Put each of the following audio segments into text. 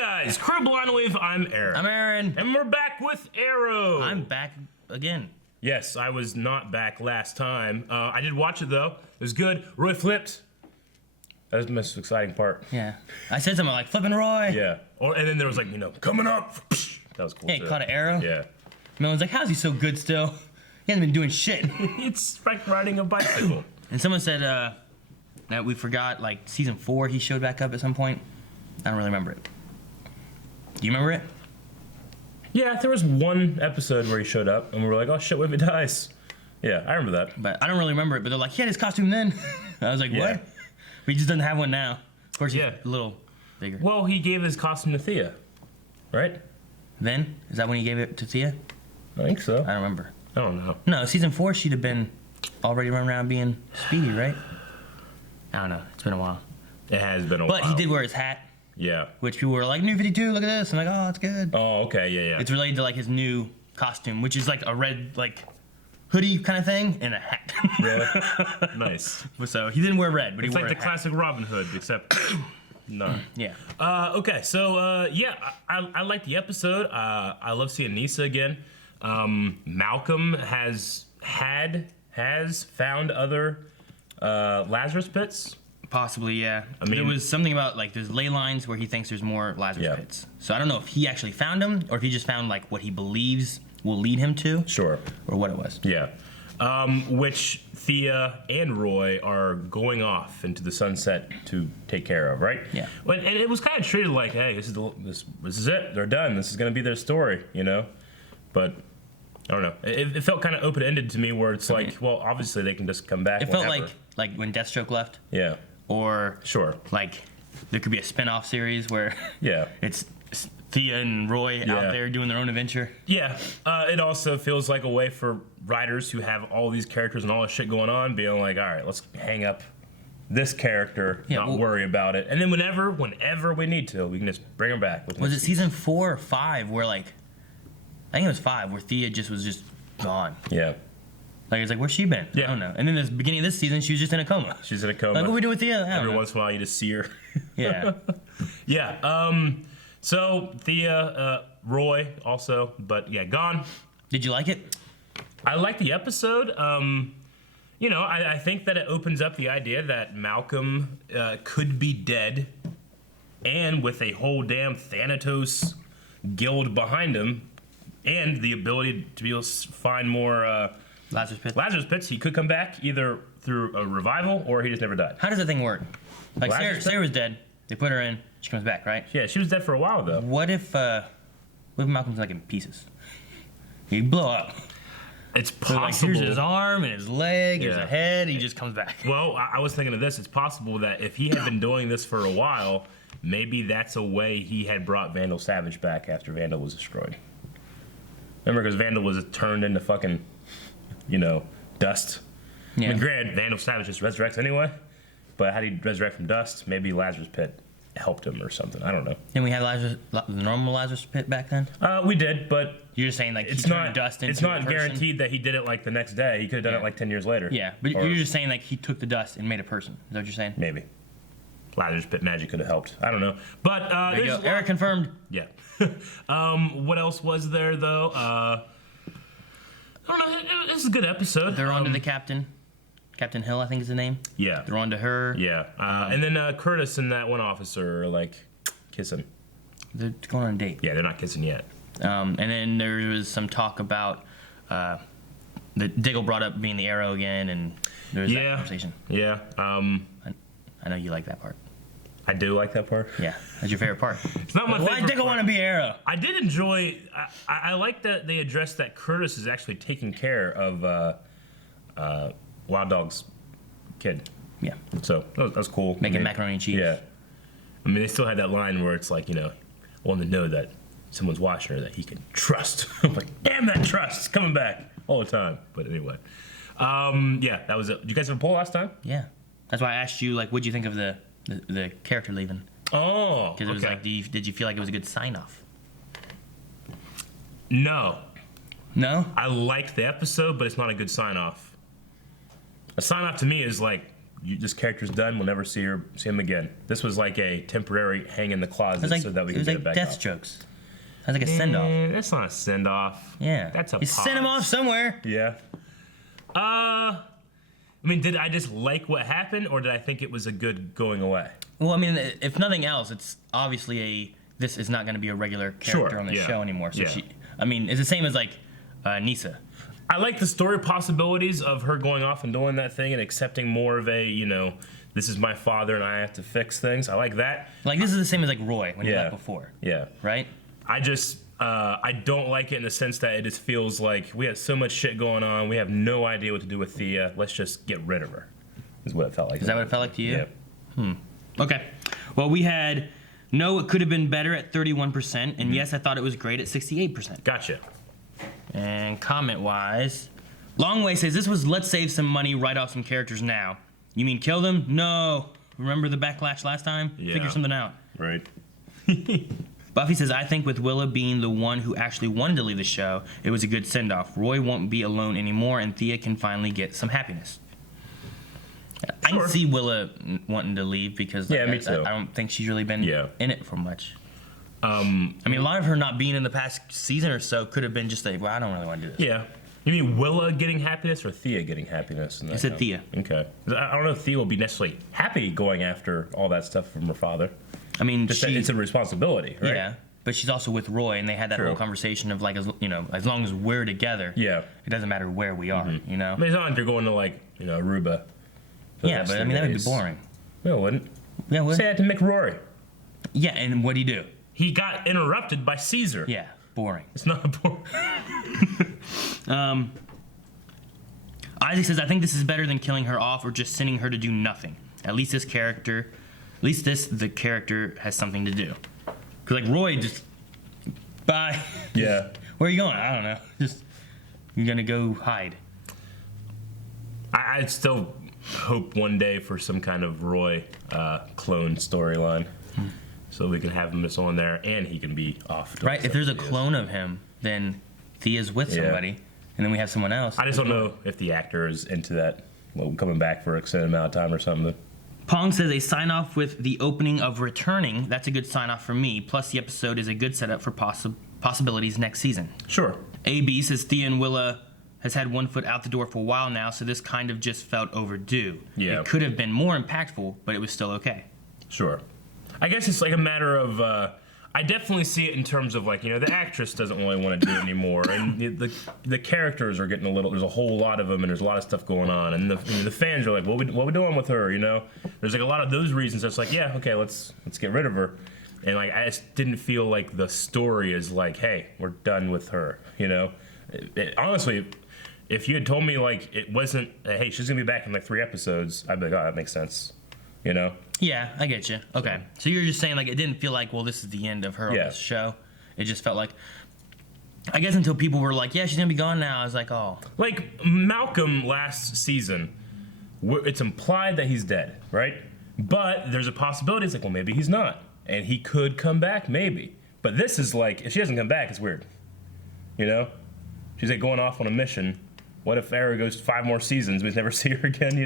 guys, Crew Blind Wave, I'm Aaron. I'm Aaron. And we're back with Arrow. I'm back again. Yes, I was not back last time. I did watch it though. It was good. Roy flipped. That was the most exciting part. Yeah. I said something like, flipping Roy. Yeah. And then there was like, coming up. That was cool Yeah, he too. caught an arrow. Yeah. No one's like, how's he so good still? He hasn't been doing shit. It's like riding a bicycle. And someone said that we forgot, like, season 4 he showed back up at some point. I don't really remember it. Do you remember it? Yeah, there was one episode where he showed up and we were like, oh shit, Whitby dies. Yeah, I remember that. But I don't really remember it, but they're like, he had his costume then. I was like, Yeah. what? But he just doesn't have one now. Of course, he's Yeah. a little bigger. Well, he gave his costume to Thea, right? Then? Is that when he gave it to Tia? I think so. I don't remember. I don't know. No, season 4 she'd have been already running around being Speedy, right? I don't know. It's been a while. It has been a while. But he did wear his hat, Yeah. which people were like, New 52, look at this. I'm like, oh, it's good. Oh, okay, yeah. It's related to like his new costume, which is like a red like hoodie kind of thing and a hat. Yeah. Nice. So he didn't wear red, but It's he wore like the a hat. classic Robin Hood, except no. Yeah. Okay, so yeah, I like the episode. I love seeing Nisa again. Malcolm has found other Lazarus pits. Possibly, yeah. I mean- there was something about like there's ley lines where he thinks there's more Lazarus Yeah. pits. So I don't know if he actually found them or if he just found like what he believes will lead him to, Sure. or what it was. Yeah. Which Thea and Roy are going off into the sunset to take care of, right? Yeah. And it was kind of treated like, hey, this is it. They're done. This is gonna be their story, But I don't know. It felt kind of open ended to me, where it's like, well, obviously they can just come back. It felt whenever. like when Deathstroke left, Yeah. or Sure. like there could be a spin-off series where Yeah. it's Thea and Roy Yeah. out there doing their own adventure. Yeah, it also feels like a way for writers who have all these characters and all this shit going on, being like, all right, let's hang up this character, Yeah, not well- worry about it, and then whenever we need to, we can just bring them back. Was it season 4 or 5 where like, I think it was 5 where Thea was just gone. Yeah, Like it's like, where's she been? Yeah. I don't know. And then the beginning of this season, she was just in a coma. she's in a coma. Like, what we do with Thea? I don't Every know. once in a while, you just see her. Yeah. Yeah. So Thea, Roy also, but yeah, gone. Did you like it? I like the episode. I think that it opens up the idea that Malcolm could be dead, and with a whole damn Thanatos guild behind him, and the ability to be able to find more Lazarus Pit. pits, he could come back either through a revival or he just never died. How does that thing work? Like Lazarus Pit? Sarah's dead. They put her in. She comes back, right? Yeah, she was dead for a while though. What if Malcolm's like in pieces? He'd blow up. It's So like possible. here's his arm and his leg, here's Yeah. a head, he just comes back. Well, I was thinking of this. It's possible that if he had been doing this for a while, maybe that's a way he had brought Vandal Savage back after Vandal was destroyed. Remember, because Vandal was turned into fucking, dust. Yeah. I mean, granted, Vandal Savage just resurrects anyway, but how did he resurrect from dust? Maybe Lazarus Pit helped him or something. I don't know. And we had the normal Lazarus Pit back then? We did, but You're just saying like it's he turned not. dust into It's not a person? guaranteed that he did it like the next day. He could have done Yeah. it like 10 years later. Yeah, but Or- you're just saying like he took the dust and made a person. Is that what you're saying? maybe Lazarus Pit magic could have helped. I don't know, but There you there's go. Eric confirmed. Yeah. What else was there though? I don't know. This is a good episode. They're on to the captain. Captain Hill, I think is the name. Yeah. They're on to her. Yeah. And then Curtis and that one officer are like kissing. They're going on a date. Yeah, they're not kissing yet. And then there was some talk about the Diggle brought up being the arrow again, and there was that Yeah. conversation. Yeah. I know you like that part. I do like that part. Yeah, that's your favorite part. It's not my Why favorite Diggle part. want to be arrow? I did enjoy. I like that they addressed that Curtis is actually taking care of Wild Dog's kid. Yeah, So that was cool. making macaroni and cheese. Yeah. I mean, they still had that line where it's like, wanting to know that someone's watching her that he can trust. I'm like, damn, that trust is coming back all the time. But anyway, yeah, that was it. Did you guys have a poll last time? Yeah. That's why I asked you, like, what'd you think of the character leaving? Oh, Because it was like, did you feel like it was a good sign off? No, No. I liked the episode, but it's not a good sign off. A sign off to me is like this character's done. We'll never see him again. This was like a temporary hang in the closet so that we can get it back death off. jokes. That's like a send off. That's not a send off. Yeah, that's a you send him off somewhere. Yeah. I mean, did I just like what happened, or did I think it was a good going away? Well, I mean, if nothing else, it's obviously this is not going to be a regular character on the show anymore. So it's the same as like Nisa. I like the story possibilities of her going off and doing that thing and accepting more of a, this is my father and I have to fix things. I like that. Like, this is the same as like Roy when he left before. Yeah. Right? I just, I don't like it in the sense that it just feels like we have so much shit going on. We have no idea what to do with Thea. Let's just get rid of her, is what it felt like. Is that what it felt like to you? Yeah. Okay. Well, we had no, it could have been better at 31%, and yes, I thought it was great at 68%. Gotcha. And comment-wise, Longway says, this was let's save some money, write off some characters now. You mean kill them? No. Remember the backlash last time? Yeah. Figure something out. Right. Buffy says, I think with Willa being the one who actually wanted to leave the show, it was a good send-off. Roy won't be alone anymore, and Thea can finally get some happiness. I can see Willa wanting to leave because me too. I don't think she's really been in it for much. I mean, a lot of her not being in the past season or so could have been just like, well, I don't really want to do this. Yeah. You mean Willa getting happiness or Thea getting happiness? I said Thea. Okay. I don't know if Thea will be necessarily happy going after all that stuff from her father. I mean, it's a responsibility, right? Yeah, but she's also with Roy, and they had that whole conversation of like, as long as we're together, it doesn't matter where we are, I mean, it's not like you're going to like, Aruba. Yeah, but I mean, that would be boring. No, it wouldn't. Yeah, Say that to McRory. Yeah, and what'd he do? He got interrupted by Caesar. Yeah, boring. It's not boring. Isaac says, I think this is better than killing her off or just sending her to do nothing. At least the character has something to do. Because like Roy just, bye. Yeah. Where are you going? I don't know. Just, you're gonna go hide. I still hope one day for some kind of Roy clone storyline. So we can have him just on there and he can be off. Right, if there's a clone of him, then Thea's with somebody, and then we have someone else. I just don't know if the actor is into that, coming back for an extended amount of time or something. Pong says they sign off with the opening of Returning. That's a good sign off for me. Plus, the episode is a good setup for possibilities next season. Sure. AB says Thea and Willa has had one foot out the door for a while now, so this kind of just felt overdue. Yeah. It could have been more impactful, but it was still okay. Sure. I guess it's like a matter of, I definitely see it in terms of like, the actress doesn't really want to do it anymore, and the characters are getting there's a whole lot of them, and there's a lot of stuff going on, and the fans are like, what we doing with her, There's like a lot of those reasons that's like, yeah, okay, let's get rid of her. And like, I just didn't feel like the story is like, hey, we're done with her, honestly, if you had told me like it wasn't, hey, she's gonna be back in like 3 episodes, I'd be like, oh, that makes sense, Yeah, I get you. Okay. So you're just saying, like, it didn't feel like, well, this is the end of her on this show. It just felt like, I guess until people were like, yeah, she's going to be gone now. I was like, oh. Like, Malcolm last season, it's implied that he's dead, right? But there's a possibility, it's like, well, maybe he's not. And he could come back, maybe. But this is like, if she doesn't come back, it's weird. She's like going off on a mission. What if Arrow goes 5 more seasons, we never see her again,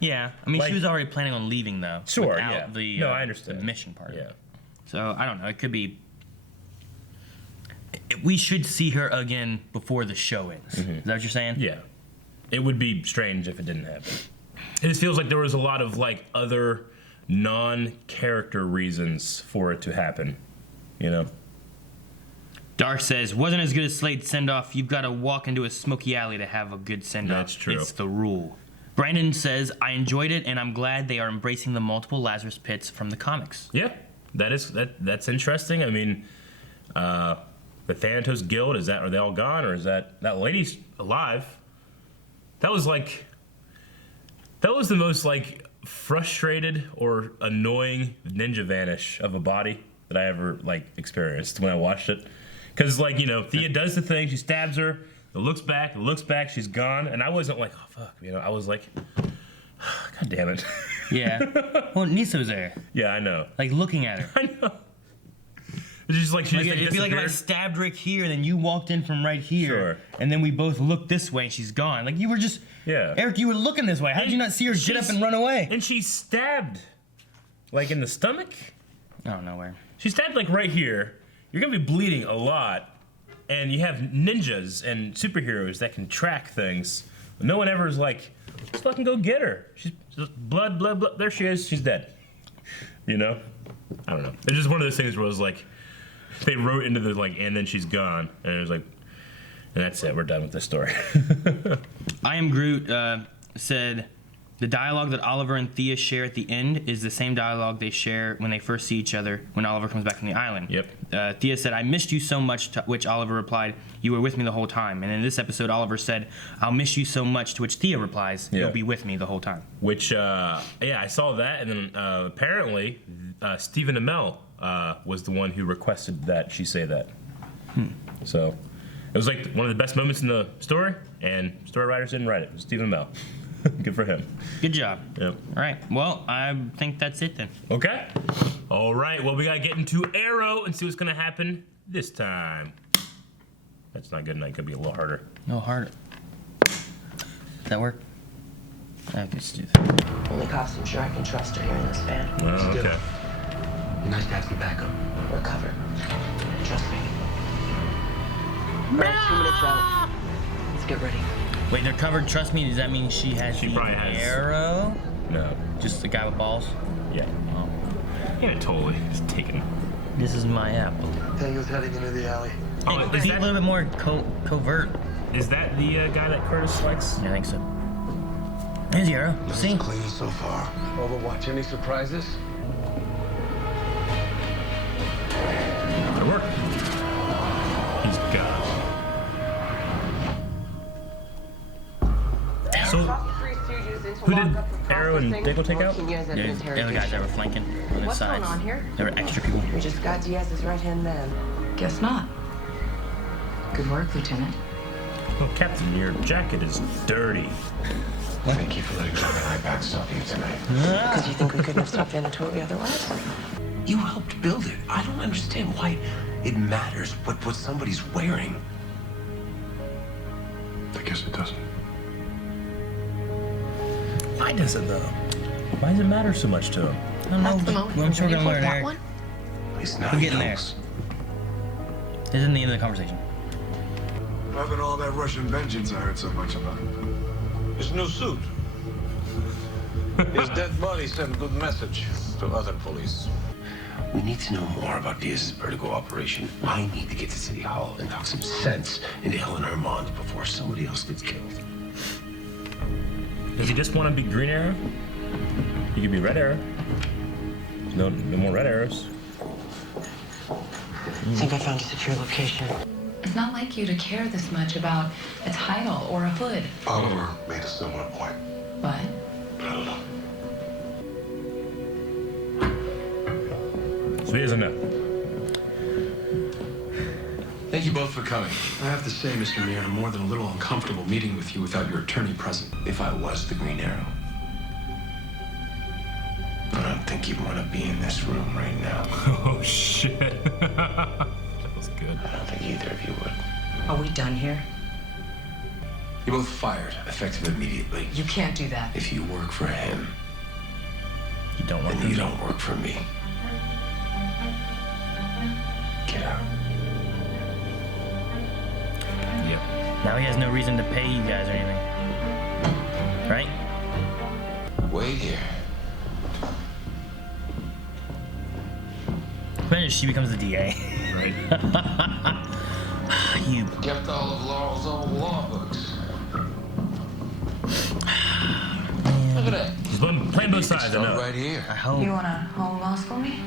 Yeah, I mean, she was already planning on leaving, though. Sure, without the, I understand. The mission part. Yeah. So, I don't know, it could be... We should see her again before the show ends. Mm-hmm. Is that what you're saying? Yeah. It would be strange if it didn't happen. It just feels like there was a lot of, like, other non-character reasons for it to happen, Dark says, wasn't as good as Slade's send-off. You've got to walk into a smoky alley to have a good send-off. That's true. It's the rule. Brandon says, I enjoyed it, and I'm glad they are embracing the multiple Lazarus pits from the comics. Yeah, that's interesting. I mean, the Thanatos Guild, are they all gone, or is that lady's alive? That was the most, like, frustrated or annoying ninja vanish of a body that I ever, like, experienced when I watched it. Because, like, Thea does the thing, she stabs her, it looks back, she's gone, and I wasn't like, oh, fuck, I was like, God damn it. Yeah. Well, Nisa was there. Yeah, I know. Like, looking at her. I know. It's just like she Like, just it'd be like if I disappeared. stabbed Rick here, and then you walked in from right here, Sure. and then we both looked this way, and she's gone. Like you were just, Yeah. Eric, you were looking this way. How did you not see her get up She's- and run away? And she's stabbed, like in the stomach. Oh, nowhere. She's stabbed like right here. You're gonna be bleeding a lot, and you have ninjas and superheroes that can track things. No one ever is like, let's fucking go get her. She's just blood. There she is. She's dead. You know? I don't know. It's just one of those things where it was like, they wrote into the like, and then she's gone, and it was like, and that's it. We're done with this story. I Am Groot said, the dialogue that Oliver and Thea share at the end is the same dialogue they share when they first see each other when Oliver comes back from the island. Yep. Thea said, I missed you so much, to which Oliver replied, you were with me the whole time. And in this episode, Oliver said, I'll miss you so much, to which Thea replies, Yeah. you'll be with me the whole time. Which, yeah, I saw that, and then apparently Stephen Amell was the one who requested that she say that. So it was like one of the best moments in the story, and story writers didn't write it. It was Stephen Amell. Good for him. Good job. Yep. All right. Well, I think that's it then. Okay. All right. Well, we gotta get into Arrow and see what's gonna happen this time. That's not good enough. It could be a little harder. No harder. Does that work? I can just do that. Only cops I'm sure I can trust are here in this van. Oh, okay. Be nice to have some backup. We're covered. Trust me. All right, 2 minutes out. Let's get ready. Wait, they're covered. Trust me. Does that mean she has She the probably has- arrow? No. Just the guy with balls? Yeah. Oh. Yeah, totally. It's taken. This is my apple. Tango's heading into the alley. Oh, Hey, is be a little that, bit more covert. is that the guy that Curtis likes? I think so. There's the arrow. See? Clean so far. Overwatch, any surprises? Good work. He's gone. So, Who did Arrow and Diggle take out? Yeah, the other guys that were flanking on the What's sides. going on here? There were extra people. We just got Diaz's right-hand man. Guess not. Good work, Lieutenant. oh, Captain, your jacket is dirty. Thank you for letting John and I backstop you tonight. Because you think we couldn't have stopped Anatoly otherwise? You helped build it. I don't understand why it matters what somebody's wearing. I guess it doesn't. Why does it though? Why does it matter so much to him? I don't know. That's the moment. Well, I'm sure we're Ready gonna for learn, that Eric. one? He's not We're getting there. close. This isn't the end of the conversation. Having all that Russian vengeance I heard so much about. His new suit. His dead body sent good message to other police. We need to know more about Diaz's vertigo operation. I need to get to City Hall and talk some sense into Helen Armand before somebody else gets killed. Does he just want to be Green Arrow? He could be Red Arrow. No more Red Arrows. I think I found a secure location. It's not like you to care this much about a title or a hood. Oliver made a similar point. But I don't know. So he doesn't know. Thank you both for coming. I have to say, Mr. Mayor, I'm more than a little uncomfortable meeting with you without your attorney present. If I was the Green Arrow, I don't think you'd want to be in this room right now. Oh shit. That was good. I don't think either of you would. Are we done here? You're both fired. Effective immediately. you can't do that. If you work for him, You don't want then you don't work for me. Get out. Yep. Now he has no reason to pay you guys or anything. Right? Wait here. Imagine she becomes the DA. Right. You. Kept all of Laurel's old law books. Look at that. He's playing both sides. I Start know. right here. I hope. You wanna home law school me?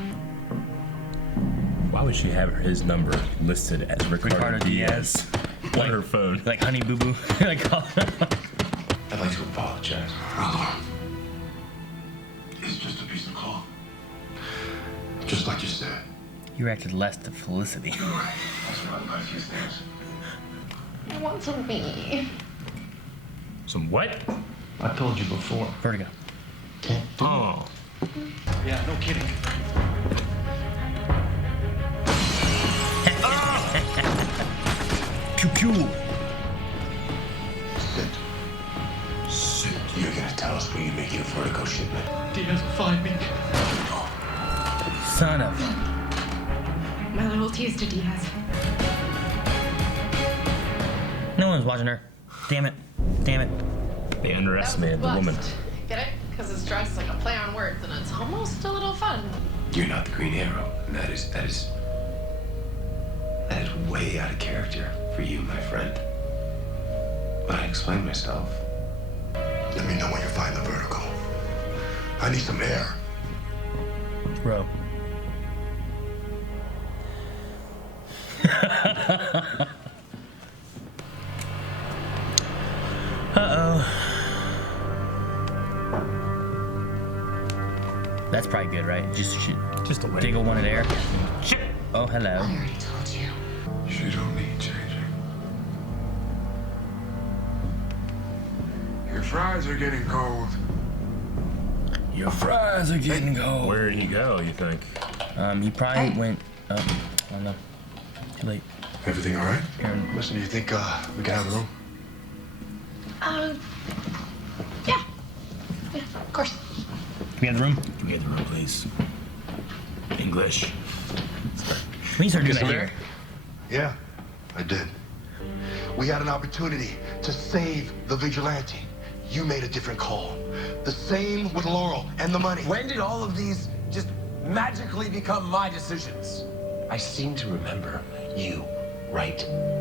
Why would she have his number listed as Ricardo Diaz on her phone? Like Honey Boo Boo. Like, I'd like to apologize. Oliver. It's just a piece of cloth. Just like you said. you reacted less to Felicity. You're right. That's why I like these things. I want some bee. Some what? I told you before. Vertigo. Oh. Yeah, no kidding. Cool. Sit. You're gonna tell us where you make your vertigo shipment. Diaz will find me. Son of a... My loyalty is to Diaz. No one's watching her. Damn it. Damn it. They underestimated the woman. Get it? Because it's dressed like a play on words and it's almost a little fun. You're not the Green Arrow, and that is way out of character for you, my friend. But I explained myself. Let me know when you find the vertigo. I need some air. Bro. Uh-oh. That's probably good, right? Just Just a win. dig a one in air. Shit. Oh, hello. I already told you. She don't need changing. Your fries are getting cold. Your fries are getting cold. Where did he go, you think? He probably went up. I don't know. Too late. Everything all right? Aaron. Listen, do you think we can have the room? Yeah. Yeah, of course. Can we have the room? Can we get the room, please? English. We start doing Get some that air? here. Yeah, I did. We had an opportunity to save the vigilante. You made a different call. The same with Laurel and the money. When did all of these just magically become my decisions? I seem to remember you right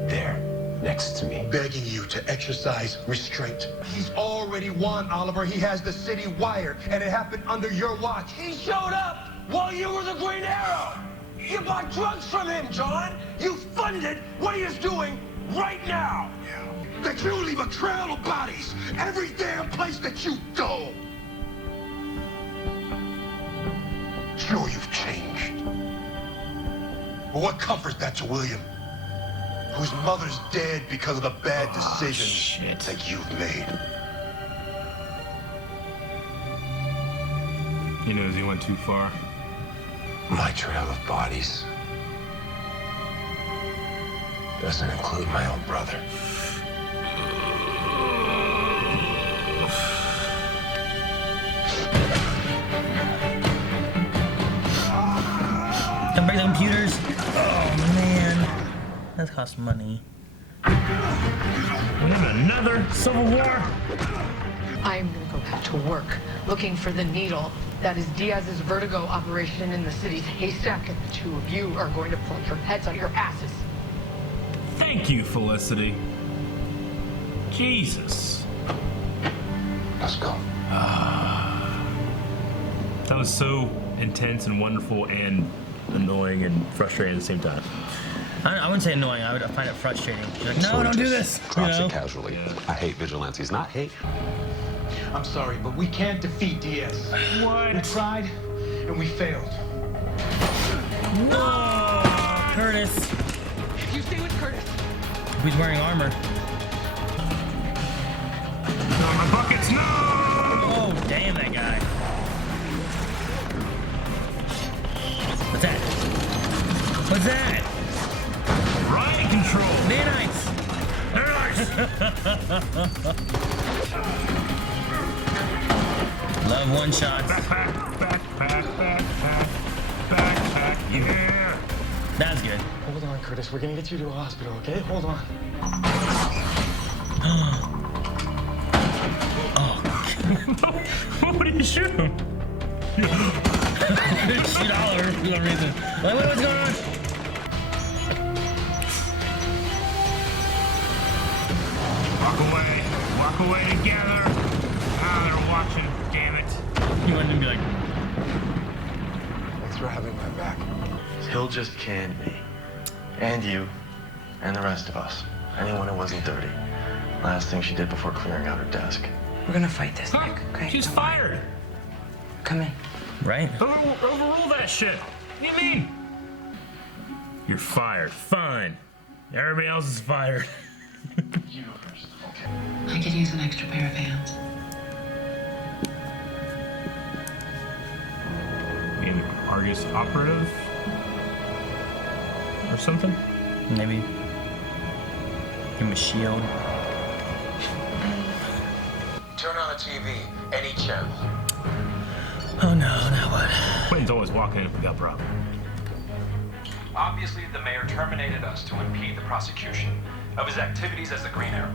there next to me. Begging you to exercise restraint. He's already won, Oliver. He has the city wired, and it happened under your watch. He showed up while you were the Green Arrow. You bought drugs from him, John. You funded what he is doing right now. That you leave a trail of bodies every damn place that you go. Sure, you've changed. But what comforts that to William, whose mother's dead because of the bad decisions that you've made? He knows he went too far. My trail of bodies doesn't include my own brother. Don't break the computers. Oh, man. That costs money. We have another civil war. I'm gonna go back to work looking for the needle that is Diaz's vertigo operation in the city's haystack, and the two of you are going to pull your heads out of your asses. Thank you, Felicity. Jesus. Let's go. That was so intense and wonderful and annoying and frustrating at the same time. I wouldn't say annoying. I would find it frustrating. You're like, no, don't do this. You Drops know? it casually. I hate vigilantes, not hate. I'm sorry, but we can't defeat Diaz. What? We tried, and we failed. No, Curtis. You stay with Curtis. He's wearing armor. No, my buckets, no! Oh, damn that guy. What's that? What's that? Riot control. Nanites. Love one shots. Backpack, yeah. That's good. Hold on, Curtis. We're gonna get you to a hospital, okay? Hold on. What did you shoot him? Shoot Oliver for no reason. Wait, what's going on? Walk away together. Ah, they're watching, damn it. You wanted to be like, Thanks for having my back. He'll just canned me. And you. And the rest of us. Anyone who wasn't dirty. Last thing she did before clearing out her desk. We're gonna fight this, Huh, Nick. Okay. she's Don't worry. fired. Come in. right? Overrule that shit. What do you mean? You're fired. Fine. Everybody else is fired. You go first. Okay. I could use an extra pair of hands. Maybe Argus operative? Or something? Maybe. Give him a shield. Turn on the TV, any channel. Oh no, now what? Quentin's always walking in if we got a problem. Obviously, the mayor terminated us to impede the prosecution of his activities as the Green Arrow.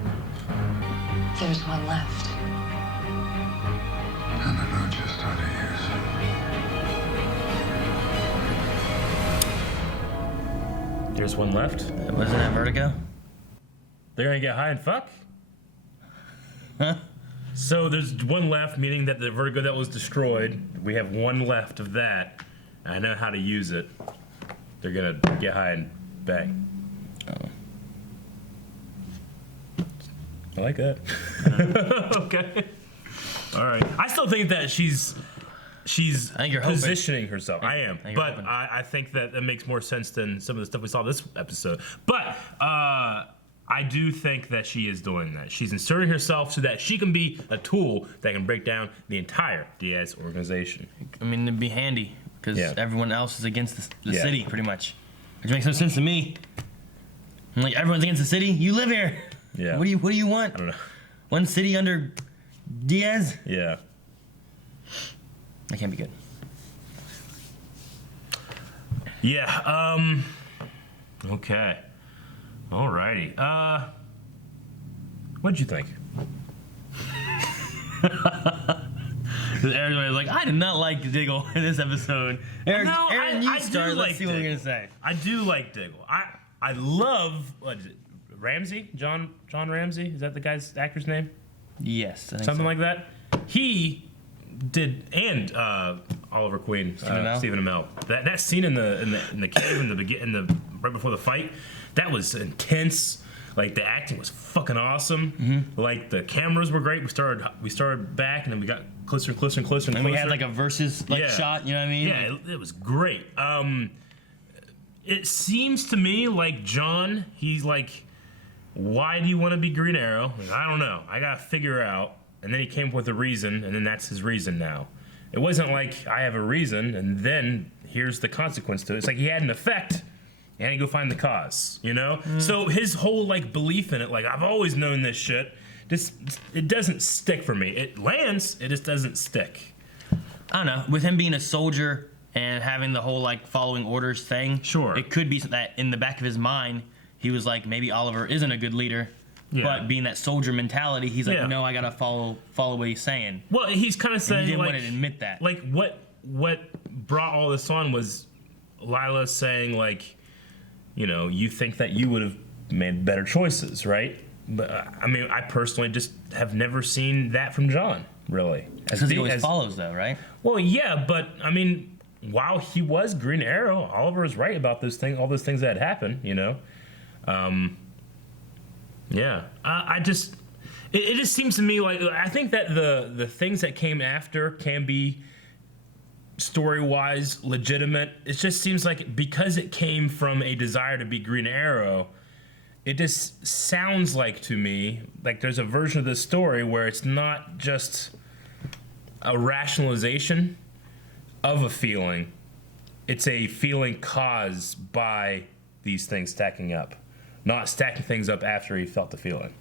There's one left. And they're not just out of here, There's one left. Wasn't that Vertigo? They're gonna get high and fuck? Huh? So there's one left, meaning that the Vertigo that was destroyed, we have one left of that. I know how to use it. They're gonna get high and bang. Oh. I like that. Okay. All right. I still think that she's I think you're hoping. positioning herself. I am, think you're but hoping. I think that makes more sense than some of the stuff we saw this episode. But I do think that she is doing that. She's inserting herself so that she can be a tool that can break down the entire Diaz organization. I mean, it'd be handy because Yeah. everyone else is against the Yeah. city, pretty much. Which makes no sense to me. I'm like, everyone's against the city. You live here. Yeah. What do you want? I don't know. One city under Diaz? Yeah. That can't be good. Yeah. Okay. Alrighty. What'd you think? Everybody's like, I did not like Diggle in this episode. Aaron, No, Aaron, I you do start. Let's like see what we're Diggle. gonna say. I do like Diggle. I love what is it? Ramsey? John Ramsey? Is that the guy's actor's name? Yes, I think Something so. like that. He did, and Oliver Queen, Stephen Amell. That scene in the cave in the right before the fight, that was intense. Like the acting was fucking awesome. Mm-hmm. Like the cameras were great. We started back, and then we got closer and closer and closer and And closer. we had like a versus shot. You know what I mean? Yeah, it was great. It seems to me like John, he's like, why do you want to be Green Arrow? Like, I don't know. I gotta figure out. And then he came up with a reason, and then that's his reason now. It wasn't like I have a reason, and then here's the consequence to it. It's like he had an effect, and he go find the cause, you know? So his whole like belief in it, like I've always known this shit, just it doesn't stick for me. It lands, it just doesn't stick. I don't know. With him being a soldier and having the whole like following orders thing, Sure. it could be that in the back of his mind, he was like, maybe Oliver isn't a good leader. Yeah. But being that soldier mentality, he's like, Yeah. no, I gotta follow what he's saying. Well, he's kind of And saying he didn't like, want to admit that. like what brought all this on was Lila saying like, you know, you think that you would have made better choices, right? But I mean, I personally just have never seen that from John, really. Because he always follows, though, right? Well, yeah, but I mean, while he was Green Arrow, Oliver is right about those things, all those things that had happened, you know. Yeah, I just it just seems to me like I think that the things that came after can be story-wise legitimate. It just seems like because it came from a desire to be Green Arrow, it just sounds like to me like there's a version of this story where it's not just a rationalization of a feeling. It's a feeling caused by these things stacking up, not stacking things up after he felt the feeling.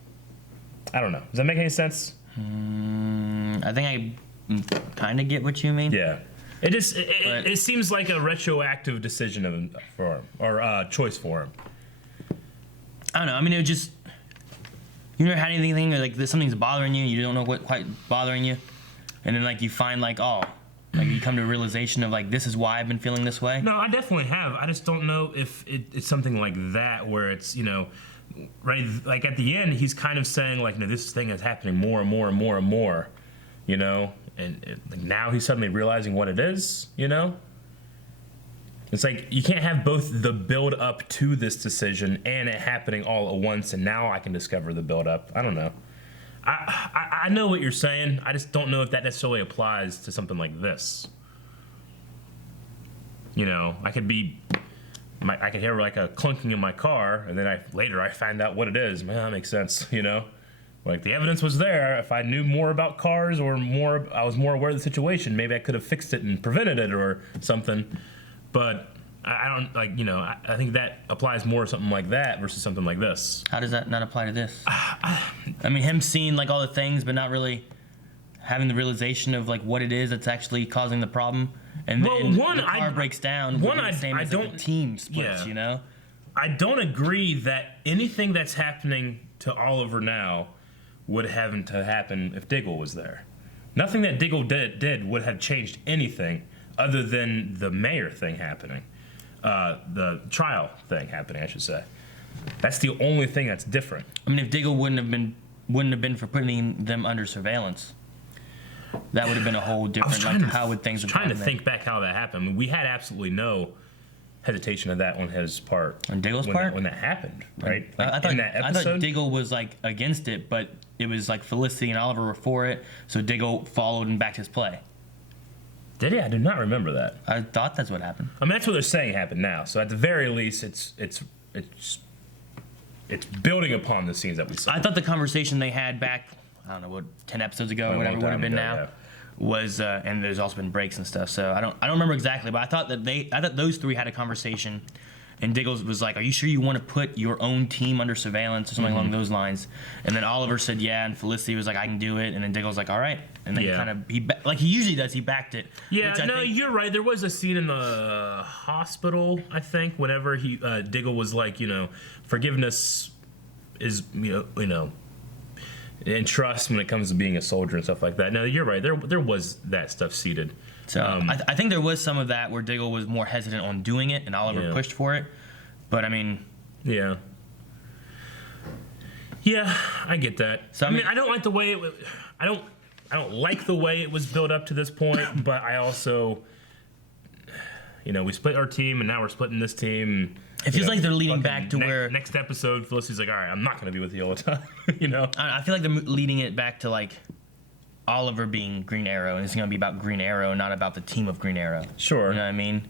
I don't know. Does that make any sense? I think I kind of get what you mean. Yeah. It just it seems like a retroactive decision of him, for him, or choice for him. I don't know. I mean, it would just, you never had anything like this, something's bothering you, you don't know what quite bothering you, and then like you find like, oh, like you come to a realization of like, this is why I've been feeling this way. No, I definitely have. I just don't know if it's something like that where it's, you know, right, like at the end he's kind of saying like, no, this thing is happening more and more and more and more, you know, and like now he's suddenly realizing what it is, you know. It's like you can't have both the build up to this decision and it happening all at once, and now I can discover the build up. I don't know. I know what you're saying. I just don't know if that necessarily applies to something like this. You know, I could hear like a clunking in my car, and then later I find out what it is. Man, that makes sense. You know, like the evidence was there. If I knew more about cars or I was more aware of the situation, maybe I could have fixed it and prevented it or something. But I don't like, I think that applies more to something like that versus something like this. How does that not apply to this? I mean, him seeing like all the things, but not really having the realization of like what it is that's actually causing the problem, and then the car breaks down. The team splits, I don't agree that anything that's happening to Oliver now would have to happen if Diggle was there. Nothing that Diggle did would have changed anything other than the mayor thing happening. The trial thing happening, I should say. That's the only thing that's different. I mean, if Diggle wouldn't have been for putting them under surveillance, that would have been a whole different. How would things have trying to think back how that happened. I mean, we had absolutely no hesitation of that on his part. On Diggle's part? When that happened, right? Like, I thought Diggle was like against it, but it was like Felicity and Oliver were for it, so Diggle followed and backed his play. Did he? I do not remember that. I thought that's what happened. I mean, that's what they're saying happened now. So at the very least, it's building upon the scenes that we saw. I thought the conversation they had back, I don't know what, 10 episodes ago or whatever it would have been now, was and there's also been breaks and stuff. So I don't remember exactly, but I thought those three had a conversation. And Diggles was like, "Are you sure you want to put your own team under surveillance or something along those lines?" And then Oliver said, "Yeah," and Felicity was like, "I can do it." And then Diggles was like, "All right." And then he usually does, he backed it. Yeah, you're right. There was a scene in the hospital, I think, whenever Diggle was like, forgiveness is and trust when it comes to being a soldier and stuff like that. No, you're right. There was that stuff seated. So I think there was some of that where Diggle was more hesitant on doing it, and Oliver pushed for it. But I mean, yeah, I get that. So I mean, I don't like the way it. I don't like the way it was built up to this point. But I also, we split our team, and now we're splitting this team. It feels like they're leading back to where next episode Felicity's like, all right, I'm not going to be with you all the time. I feel like they're leading it back to like Oliver being Green Arrow, and it's going to be about Green Arrow, not about the team of Green Arrow. Sure. You know what I mean?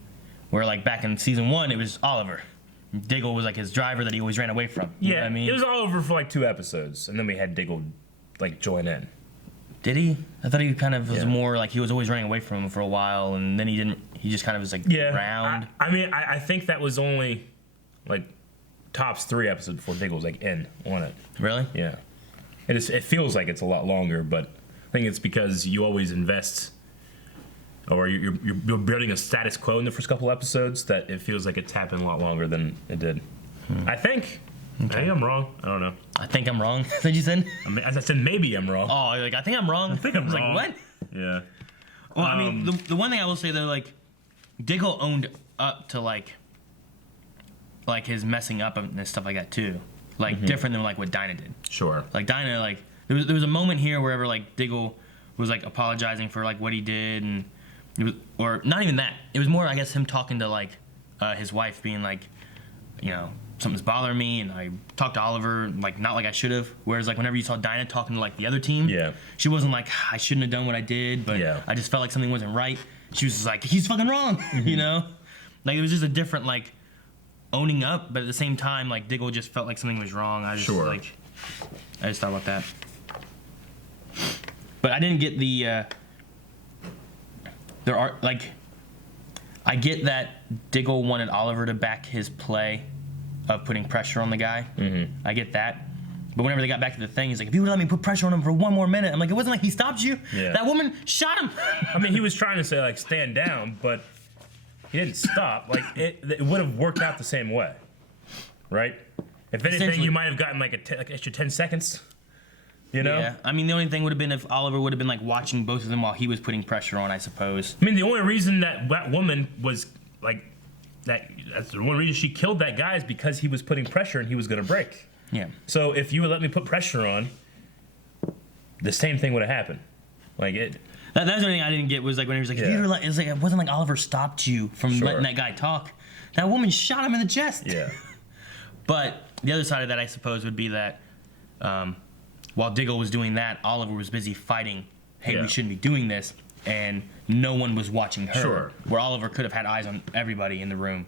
Where like back in season 1, it was Oliver. Diggle was like his driver that he always ran away from. You know what I mean? It was Oliver for like 2 episodes, and then we had Diggle like join in. Did he? I thought he kind of was more like he was always running away from him for a while, and then he didn't. He just kind of was like around. I think that was only like tops 3 episodes before Diggle was like in on it. Really? Yeah. It feels like it's a lot longer, but I think it's because you always invest, or you're building a status quo in the first couple episodes that it feels like it's happened a lot longer than it did. I think. Okay. Maybe I'm wrong. I don't know. I think I'm wrong. That's what you said? I said maybe I'm wrong. Oh, like I think I'm wrong. I think I'm Like wrong. what? Yeah. Well, I mean, the one thing I will say though, like Diggle owned up to like his messing up and stuff like that too. Like different than like what Dinah did. Sure. Like Dinah, like there was a moment here wherever like Diggle was like apologizing for like what he did, and it was, or not even that. It was more I guess him talking to like his wife, being like, something's bothering me, and I talked to Oliver like not like I should have. Whereas like whenever you saw Dinah talking to like the other team, she wasn't like I shouldn't have done what I did, but I just felt like something wasn't right. She was just like he's fucking wrong, Like it was just a different like owning up, but at the same time like Diggle just felt like something was wrong. I just I just thought about that. But I didn't get the there are like I get that Diggle wanted Oliver to back his play of putting pressure on the guy. I get that. But whenever they got back to the thing, he's like, if you would let me put pressure on him for 1 more minute, I'm like, it wasn't like he stopped you. Yeah. That woman shot him. I mean, he was trying to say like stand down, but he didn't stop. Like it would have worked out the same way, right? If anything, you might have gotten like extra 10 seconds. Yeah. I mean, the only thing would have been if Oliver would have been like watching both of them while he was putting pressure on, I suppose. I mean, the only reason that woman was like that's the one reason she killed that guy is because he was putting pressure and he was going to break. Yeah. So if you would let me put pressure on, the same thing would have happened. Like it. That's the only thing I didn't get was like when he was like, if you it was like it wasn't like Oliver stopped you from letting that guy talk. That woman shot him in the chest. Yeah. But the other side of that, I suppose, would be that while Diggle was doing that, Oliver was busy fighting. Hey, we shouldn't be doing this, and no one was watching her. Sure. Where Oliver could have had eyes on everybody in the room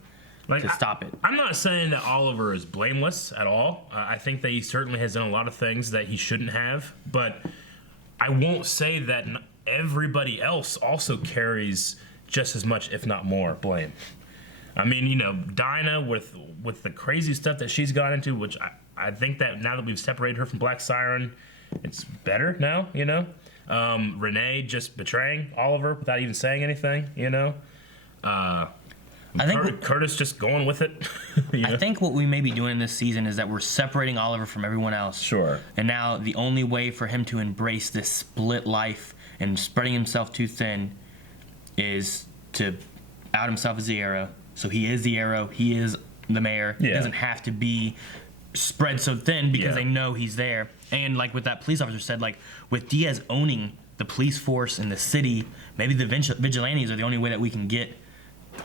to stop it. I'm not saying that Oliver is blameless at all. I think that he certainly has done a lot of things that he shouldn't have, but I won't say that everybody else also carries just as much, if not more, blame. I mean, you know, Dinah with the crazy stuff that she's got into, which I think that now that we've separated her from Black Siren, it's better now, you know? Renee just betraying Oliver without even saying anything, you know? I think Curtis just going with it. I think what we may be doing this season is that we're separating Oliver from everyone else. Sure. And now the only way for him to embrace this split life and spreading himself too thin is to out himself as the Arrow. So he is the Arrow. He is the mayor. Yeah. He doesn't have to be spread so thin because they know he's there. And like what that police officer said, like with Diaz owning the police force in the city, maybe the vigilantes are the only way that we can get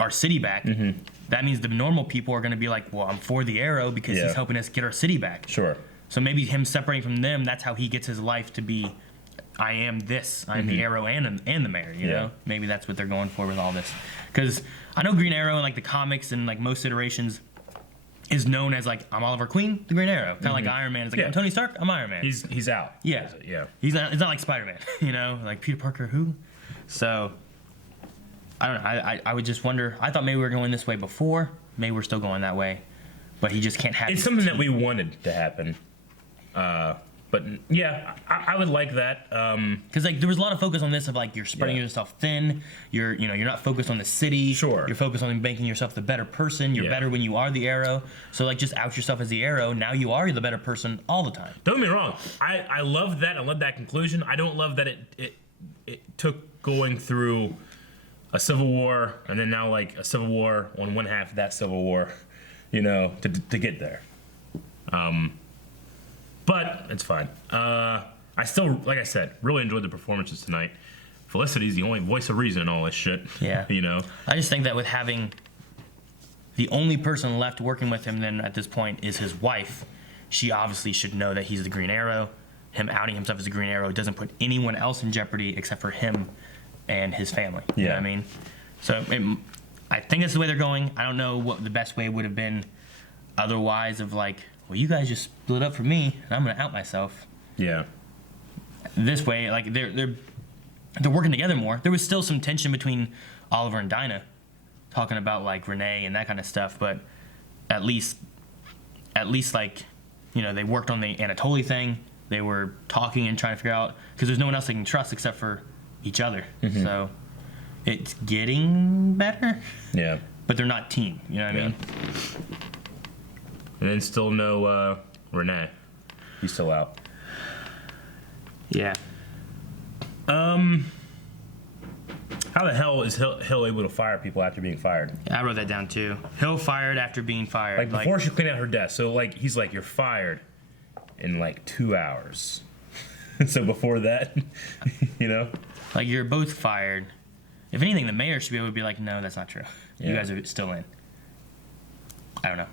our city back. Mm-hmm. That means the normal people are going to be like, well, I'm for the Arrow because he's helping us get our city back. Sure. So maybe him separating from them, that's how he gets his life to be, I am this. I'm the Arrow and the mayor, you know? Maybe that's what they're going for with all this. Because I know Green Arrow in like the comics and like most iterations is known as like, I'm Oliver Queen, the Green Arrow. Kind of like Iron Man. It's like, I'm Tony Stark, I'm Iron Man. He's out. Yeah. Yeah. It's not like Spider-Man, you know? Like Peter Parker, who? So, I don't know. I would just wonder. I thought maybe we were going this way before. Maybe we're still going that way. But he just can't have It's something that we wanted to happen. But yeah, I would like that. Because like there was a lot of focus on this of like you're spreading yourself thin. You're not focused on the city. Sure. You're focused on making yourself the better person. You're better when you are the Arrow. So like just out yourself as the Arrow. Now you are the better person all the time. Don't get me wrong. I love that. I love that conclusion. I don't love that it took going through a civil war and then now like a civil war on one half of that civil war, you know, to get there. But it's fine. I still, like I said, really enjoyed the performances tonight. Felicity's the only voice of reason in all this shit. Yeah. You know? I just think that with having the only person left working with him then at this point is his wife, she obviously should know that he's the Green Arrow. Him outing himself as the Green Arrow doesn't put anyone else in jeopardy except for him and his family. You know what I mean? So I think that's the way they're going. I don't know what the best way would have been otherwise of like, well, you guys just split up for me, and I'm gonna out myself. Yeah. This way, like they're working together more. There was still some tension between Oliver and Dinah, talking about like Renee and that kind of stuff. But at least like, you know, they worked on the Anatoly thing. They were talking and trying to figure out because there's no one else they can trust except for each other. Mm-hmm. So it's getting better. Yeah. But they're not team. You know what I mean? And then still no Renee. He's still out. Yeah. How the hell is Hill able to fire people after being fired? Yeah, I wrote that down too. Hill fired after being fired. Like before she cleaned out her desk. So like he's like, you're fired in like 2 hours. So before that, you know? Like you're both fired. If anything, the mayor should be able to be like, no, that's not true. You guys are still in. I don't know.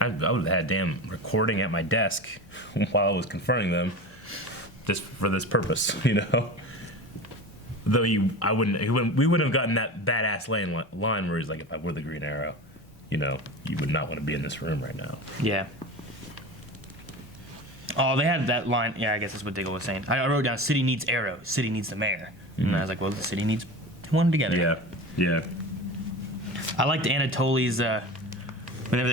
I would have had damn recording at my desk while I was confronting them, just for this purpose, you know. Though we wouldn't have gotten that badass line where he's like, if I were the Green Arrow, you know, you would not want to be in this room right now. Yeah. Oh, they had that line. Yeah, I guess that's what Diggle was saying. I wrote down, city needs Arrow, city needs the mayor. Mm-hmm. And I was like, well, the city needs one together. Yeah, yeah. I liked Anatoly's, whenever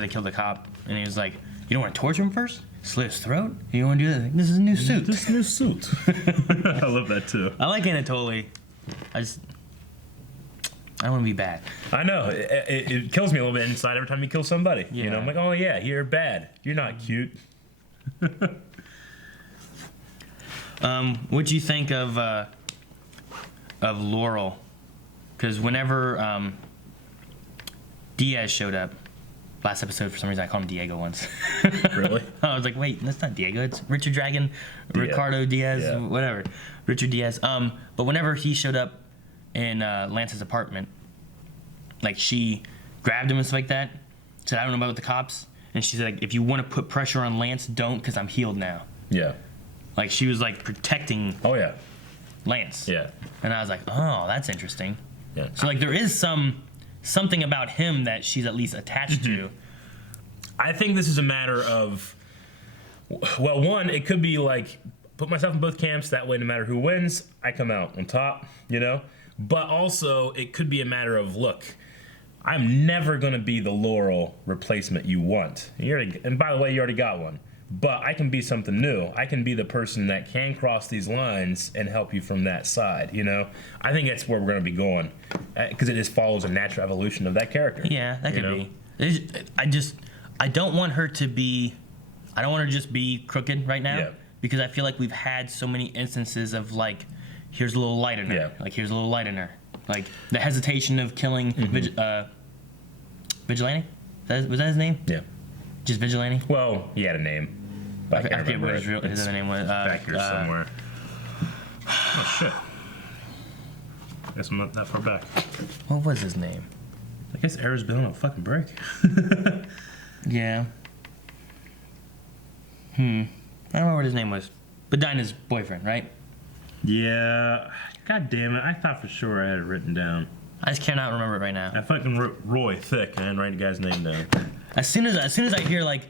they killed the cop, and he was like, you don't want to torture him first? Slit his throat? You want to do that? This is a new suit. This is a new suit. I love that too. I like Anatoly. I don't want to be bad. I know. It kills me a little bit inside every time you kill somebody. Yeah. You know, I'm like, oh yeah, you're bad. You're not cute. What'd you think of Laurel? Because whenever Diaz showed up last episode, for some reason I called him Diego once. Really? I was like, wait, that's not Diego. It's Richard Dragon, Ricardo Diaz, whatever. Richard Diaz. But whenever he showed up in Lance's apartment, like she grabbed him and stuff like that, said, I don't know about the cops. And she said, like, if you want to put pressure on Lance, don't, because I'm healed now. Yeah. Like she was like protecting Lance. Yeah. And I was like, oh, that's interesting. Yeah. So like there is something about him that she's at least attached to. I think this is a matter of, well, one, it could be like, put myself in both camps. That way, no matter who wins, I come out on top, you know? But also, it could be a matter of, look, I'm never going to be the Laurel replacement you want. And by the way, you already got one. But I can be something new. I can be the person that can cross these lines and help you from that side, you know? I think that's where we're going to be going. Because it just follows a natural evolution of that character. Yeah, that could be. I don't want her to be... I don't want her to just be crooked right now. Yeah. Because I feel like we've had so many instances of, like, here's a little light in her. Yeah. Like, here's a little light in her. Like, the hesitation of killing Vigilante? Was that his name? Yeah. Just Vigilante? Well, he had a name. I forget what his other name was. Back here somewhere. Oh, shit. I guess I'm not that far back. What was his name? I guess Arrow's been on a fucking break. Yeah. I don't remember what his name was. But Dinah's boyfriend, right? Yeah. God damn it. I thought for sure I had it written down. I just cannot remember it right now. I fucking wrote Roy thick, man. Write the guy's name down. As soon as I hear, like,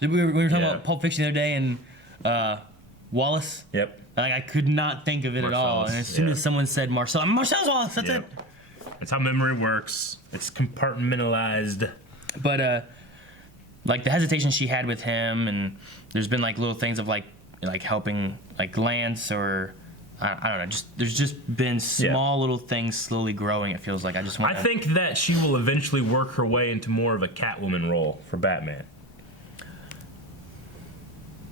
we were talking about Pulp Fiction the other day and Wallace. Yep. Like, I could not think of it at all. And as soon as someone said Marcellus Wallace, that's it. That's how memory works. It's compartmentalized. But like the hesitation she had with him, and there's been like little things of like helping like Lance or I don't know. There's just been small little things slowly growing. It feels like I think that she will eventually work her way into more of a Catwoman role for Batman.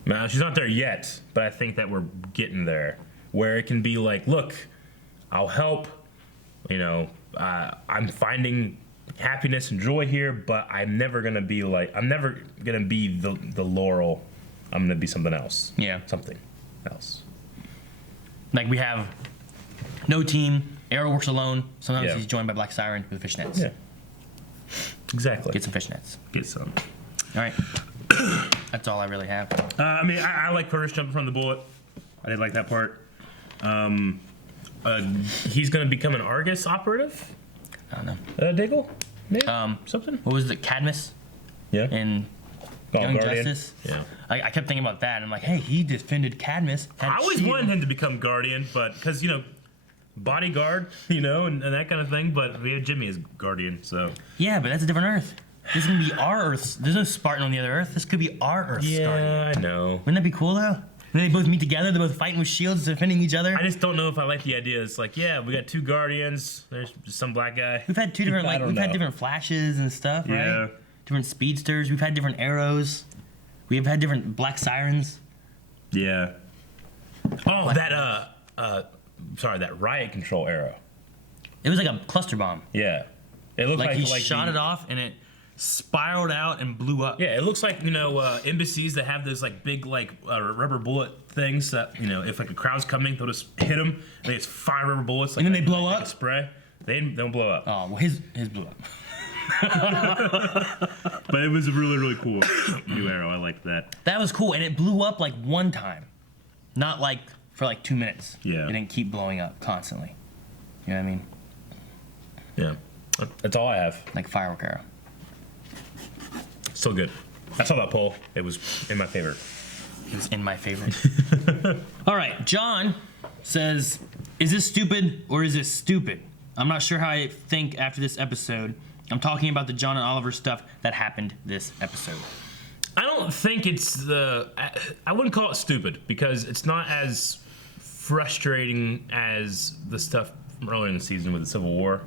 Now she's not there yet, but I think that we're getting there, where it can be like, look, I'll help. You know, I'm finding happiness and joy here, but I'm never gonna be the Laurel. I'm gonna be something else. Yeah, something else. Like we have no team. Arrow works alone. Sometimes he's joined by Black Siren with fishnets. Yeah. Exactly. Get some fishnets. Get some. All right. That's all I really have. I mean, I like Curtis jumping from the bullet. I did like that part. He's gonna become an Argus operative. I don't know. Diggle? Maybe? Something. What was it? Cadmus? Yeah. In Young Guardian. Justice? Yeah. I kept thinking about that, and I'm like, hey, he defended Cadmus. I always wanted him to become Guardian, but because bodyguard, and that kind of thing. But we have Jimmy as Guardian, so. Yeah, but that's a different Earth. This is gonna be our Earth. There's no Spartan on the other Earth. This could be our Earth. Yeah, Guardian. I know. Wouldn't that be cool though? Then they both meet together. They're both fighting with shields, defending each other. I just don't know if I like the idea. It's like, yeah, we got two Guardians. There's some black guy. We've had two different, had different flashes and stuff, right? Yeah. Different speedsters. We've had different arrows. We've had different Black Sirens. Yeah. Oh, that riot control arrow. It was like a cluster bomb. Yeah. It looked like he shot it off and it spiraled out and blew up. Yeah, it looks like embassies that have those like big rubber bullet things that if like a crowd's coming, they'll just hit them. They just fire rubber bullets, and then they blow up. Spray. They don't blow up. Oh well, his blew up. But it was a really really cool new arrow. I liked that. That was cool, and it blew up like one time, not like for like 2 minutes. Yeah. It didn't keep blowing up constantly. You know what I mean? Yeah. That's all I have. Like firework arrow. So good. I saw that poll. It was in my favor. It was in my favorite. All right. John says, is this stupid or is this stupid? I'm not sure how I think after this episode. I'm talking about the John and Oliver stuff that happened this episode. I don't think it's I wouldn't call it stupid because it's not as frustrating as the stuff from earlier in the season with the Civil War.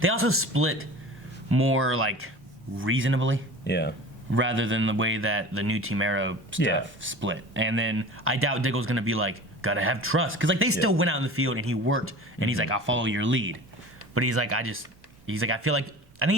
They also split more like reasonably. Yeah. Rather than the way that the new Team Arrow stuff split. And then I doubt Diggle's gonna be like, gotta have trust. Because like they still went out in the field and he worked and he's like, I'll follow your lead. But he's like, I think he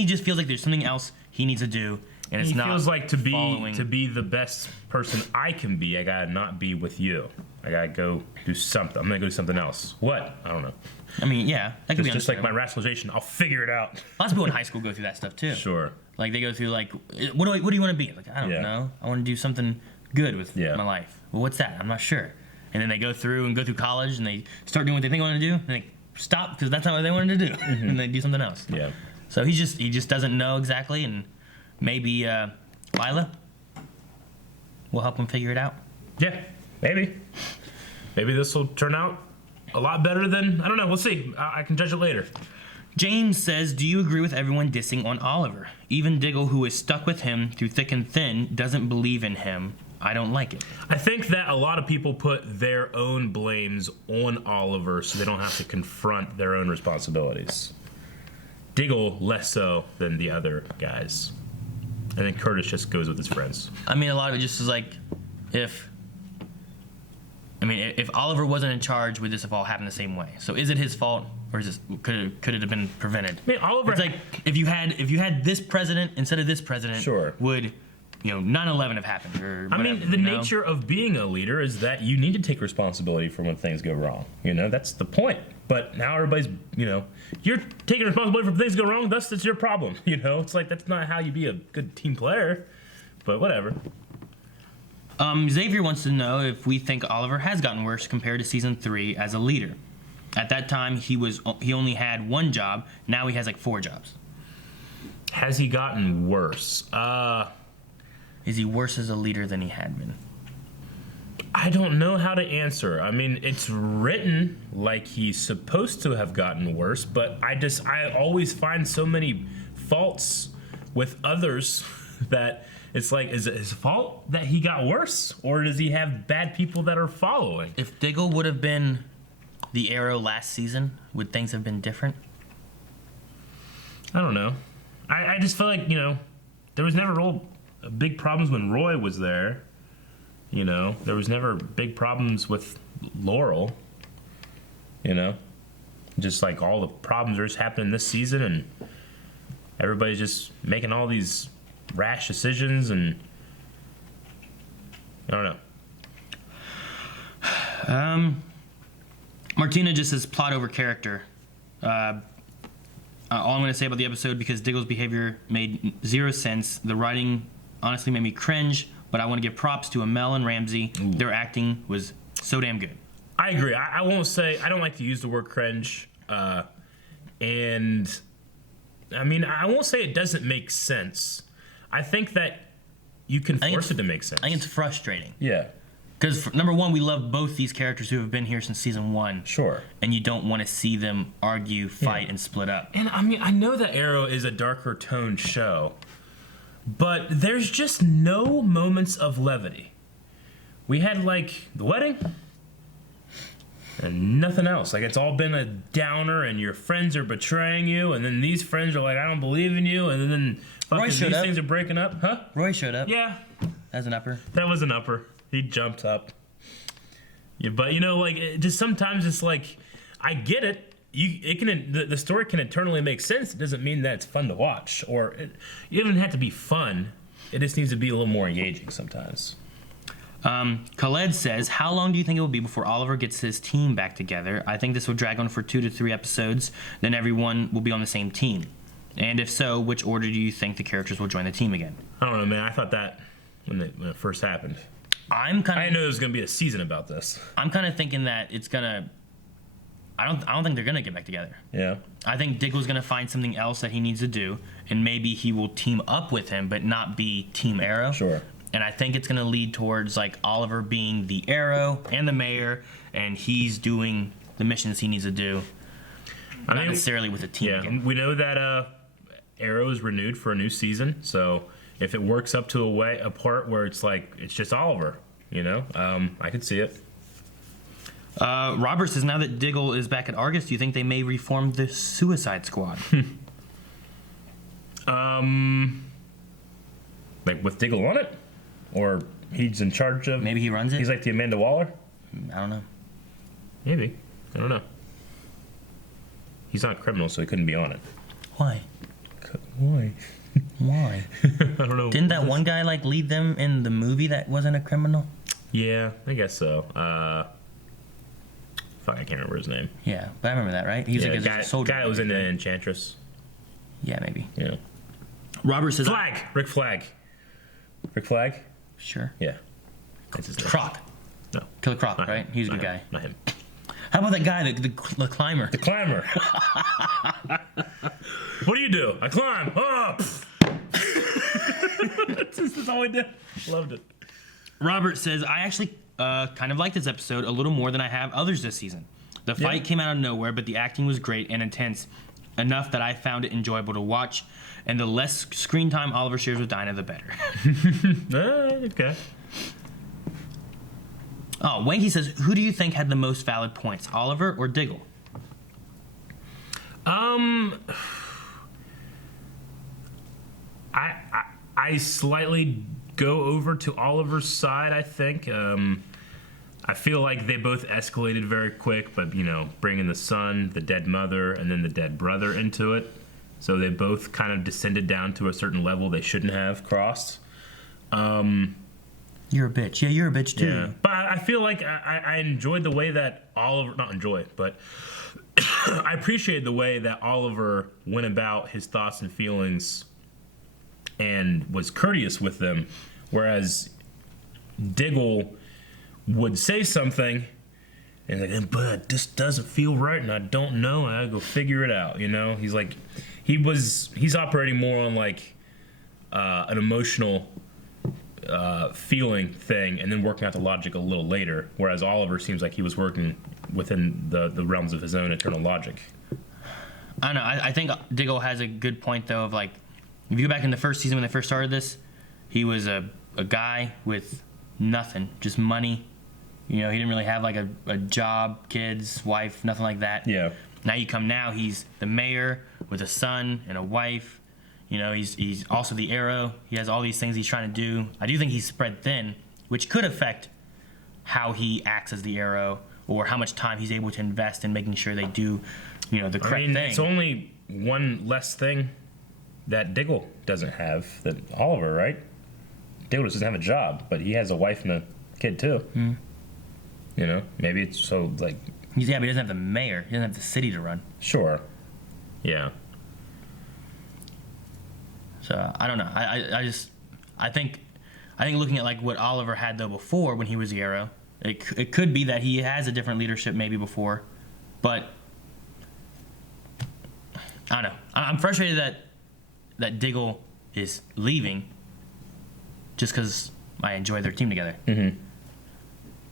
just feels like there's something else he needs to do. And it's not. He feels like to be the best person I can be, I gotta not be with you. I gotta go do something. I'm gonna go do something else. What? I don't know. I mean, yeah, that could be just like my rationalization. I'll figure it out. Lots of people in high school go through that stuff too. Sure. Like they go through like, what do you want to be? Like I don't know. I want to do something good with my life. Well, what's that? I'm not sure. And then they go through college and they start doing what they think they want to do. And they stop because that's not what they wanted to do, and they do something else. Yeah. So he just doesn't know exactly, and maybe Lila will help him figure it out. Yeah, maybe this will turn out a lot better than, I don't know, we'll see. I can judge it later. James says, do you agree with everyone dissing on Oliver? Even Diggle, who is stuck with him through thick and thin, doesn't believe in him. I don't like it. I think that a lot of people put their own blames on Oliver so they don't have to confront their own responsibilities. Diggle less so than the other guys. I think Curtis just goes with his friends. I mean, a lot of it just is like, if Oliver wasn't in charge, would this have all happened the same way? So is it his fault, or is this, could it have been prevented? I mean, Oliver. It's like if you had this president instead of this president, sure, would 9/11 have happened? Or whatever, I mean, the nature of being a leader is that you need to take responsibility for when things go wrong. That's the point. But now everybody's, you're taking responsibility for things go wrong. Thus, it's your problem. It's like that's not how you be a good team player. But whatever. Xavier wants to know if we think Oliver has gotten worse compared to season 3 as a leader. At that time, he only had one job. Now he has like 4 jobs. Has he gotten worse? Is he worse as a leader than he had been? I don't know how to answer. I mean, it's written like he's supposed to have gotten worse, but I always find so many faults with others that it's like, is it his fault that he got worse, or does he have bad people that are following? If Diggle would have been the Arrow last season, would things have been different? I don't know. I just feel like, there was never real big problems when Roy was there. There was never big problems with Laurel. Just like all the problems are just happening this season, and everybody's just making all these rash decisions, and I don't know. Martina just says plot over character. All I'm going to say about the episode, because Diggle's behavior made 0 sense. The writing honestly made me cringe, but I want to give props to Amel and Ramsey. Ooh. Their acting was so damn good. I agree. I won't say, I don't like to use the word cringe. And I mean, I won't say it doesn't make sense. I think that you can force it to make sense. I think it's frustrating. Yeah. Because, number one, we love both these characters who have been here since season 1. Sure. And you don't want to see them argue, fight, and split up. And I mean, I know that Arrow is a darker toned show, but there's just no moments of levity. We had, like, the wedding and nothing else. Like, it's all been a downer, and your friends are betraying you, and then these friends are like, I don't believe in you, and then fucking these things are breaking up. Huh? Roy showed up. Yeah. As an upper. That was an upper. He jumped up. Yeah, but just sometimes it's like, I get it. The story can eternally make sense. It doesn't mean that it's fun to watch, or it doesn't have to be fun. It just needs to be a little more engaging sometimes. Khaled says, how long do you think it will be before Oliver gets his team back together? I think this will drag on for 2 to 3 episodes. Then everyone will be on the same team. And if so, which order do you think the characters will join the team again? I don't know, man. I thought that when it first happened. I didn't know there was gonna be a season about this. I'm kind of thinking that it's gonna. I don't think they're gonna get back together. Yeah. I think Diggle's gonna find something else that he needs to do, and maybe he will team up with him, but not be Team Arrow. Sure. And I think it's gonna lead towards like Oliver being the Arrow and the mayor, and he's doing the missions he needs to do. Not necessarily with a team. Yeah. Again. We know that Arrow is renewed for a new season, so if it works up to a part where it's like it's just Oliver, I could see it. Robert says, now that Diggle is back at Argus, do you think they may reform the Suicide Squad? Like with Diggle on it, or he's in charge of? Maybe he runs it. He's like the Amanda Waller. I don't know. Maybe. I don't know. He's not a criminal, so he couldn't be on it. Why? Why? Why? I don't know. Didn't that one guy like lead them in the movie that wasn't a criminal? Yeah, I guess so. Fuck, I can't remember his name. Yeah, but I remember that, right? He was like a soldier. Guy was in the Enchantress. Yeah, maybe. Yeah. Robert says... Rick Flag. Rick Flag? Sure. Yeah. That's his name. Croc. No. Killer Croc, right? He's a good guy. Not him. How about that guy, the climber? The climber. What do? I climb. Oh! That's all I did. Loved it. Robert says, I actually kind of like this episode a little more than I have others this season. The fight came out of nowhere, but the acting was great and intense, enough that I found it enjoyable to watch. And the less screen time Oliver shares with Dinah, the better. Okay. Oh, Wanky says, who do you think had the most valid points, Oliver or Diggle? I slightly go over to Oliver's side, I think. I feel like they both escalated very quick, but, you know, bringing the son, the dead mother, and then the dead brother into it. So they both kind of descended down to a certain level they shouldn't have crossed. You're a bitch. Yeah, you're a bitch too. Yeah. But I feel like I enjoyed the way that Oliver, not enjoy, but I appreciated the way that Oliver went about his thoughts and feelings and was courteous with them, whereas Diggle would say something and like, but this doesn't feel right and I don't know, and I gotta go figure it out, you know? He's like, he's operating more on like an emotional feeling thing and then working out the logic a little later, whereas Oliver seems like he was working within the realms of his own eternal logic. I don't know. I think Diggle has a good point, though, of like, if you go back in the first season when they first started this, he was a guy with nothing, just money. You know, he didn't really have like a job, kids, wife, nothing like that. Yeah. Now you come now, he's the mayor with a son and a wife. You know, he's also the Arrow. He has all these things he's trying to do. I do think he's spread thin, which could affect how he acts as the Arrow or how much time he's able to invest in making sure they do, you know, the correct thing. It's only one less thing that Diggle doesn't have that Oliver, right? Diggle doesn't have a job, but he has a wife and a kid too. Mm. You know, maybe it's so like. Yeah, but he doesn't have the mayor. He doesn't have the city to run. Sure. Yeah. So I don't know. I think looking at like what Oliver had though before when he was the Arrow, it could be that he has a different leadership maybe before, but I don't know. I'm frustrated that Diggle is leaving just because I enjoy their team together. Mm-hmm.